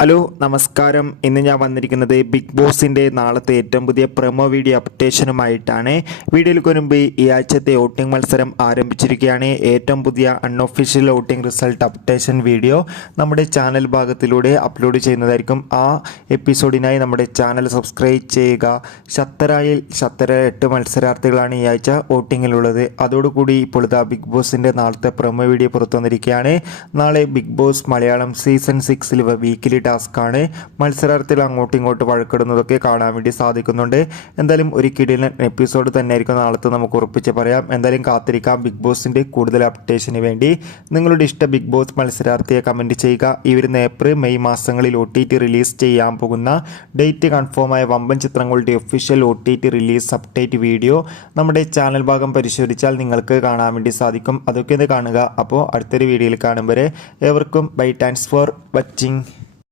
Hello നമസ്കാരം. ഇന്ന് ഞാൻ വന്നിരിക്കുന്നത് ബിഗ് ബോസിൻ്റെ നാളത്തെ ഏറ്റവും പുതിയ പ്രൊമോ വീഡിയോ അപ്ഡേഷനുമായിട്ടാണ്. വീഡിയോയിൽ മുൻപ് ഈ ആഴ്ചത്തെ വോട്ടിംഗ് മത്സരം ആരംഭിച്ചിരിക്കുകയാണ്. ഏറ്റവും പുതിയ unofficial voting result updation video നമ്മുടെ ചാനൽ ഭാഗത്തിലൂടെ അപ്ലോഡ് ചെയ്യുന്നതായിരിക്കും. ആ എപ്പിസോഡിനായി നമ്മുടെ ചാനൽ സബ്സ്ക്രൈബ് ചെയ്യുക. ഷത്തറായിൽ 8 മത്സരാർത്ഥികളാണ് ഈ ആഴ്ച വോട്ടിങ്ങിലുള്ളത്. അതോടുകൂടി ഇപ്പോൾ ബിഗ് ബോസിൻ്റെ നാളത്തെ പ്രൊമോ വീഡിയോ പുറത്തു വന്നിരിക്കുകയാണ്. നാളെ Bigg Boss Malayalam season 6 weekly ടാസ്ക്കാണ്. മത്സരാർത്ഥികൾ അങ്ങോട്ടും ഇങ്ങോട്ട് വഴക്കിടുന്നതൊക്കെ കാണാൻ വേണ്ടി സാധിക്കുന്നുണ്ട്. എന്തായാലും ഒരു കിടിലൻ എപ്പിസോഡ് തന്നെയായിരിക്കും നാളത്തെ, നമുക്ക് ഉറപ്പിച്ച് പറയാം. എന്തായാലും കാത്തിരിക്കാം ബിഗ് ബോസിൻ്റെ കൂടുതൽ അപ്ഡേഷന് വേണ്ടി. നിങ്ങളുടെ ഇഷ്ട ബിഗ് ബോസ് മത്സരാർത്ഥിയെ കമൻറ്റ് ചെയ്യുക. ഈ വരുന്ന ഏപ്രിൽ മെയ് മാസങ്ങളിൽ OTT റിലീസ് ചെയ്യാൻ പോകുന്ന ഡേറ്റ് കൺഫേമായ വമ്പൻ ചിത്രങ്ങളുടെ official OTT release update video നമ്മുടെ ചാനൽ ഭാഗം പരിശോധിച്ചാൽ നിങ്ങൾക്ക് കാണാൻ വേണ്ടി സാധിക്കും. അതൊക്കെ ഒന്ന് കാണുക. അപ്പോൾ അടുത്തൊരു വീഡിയോയിൽ കാണും വരെ ഏവർക്കും ബൈ. Thanks for watching.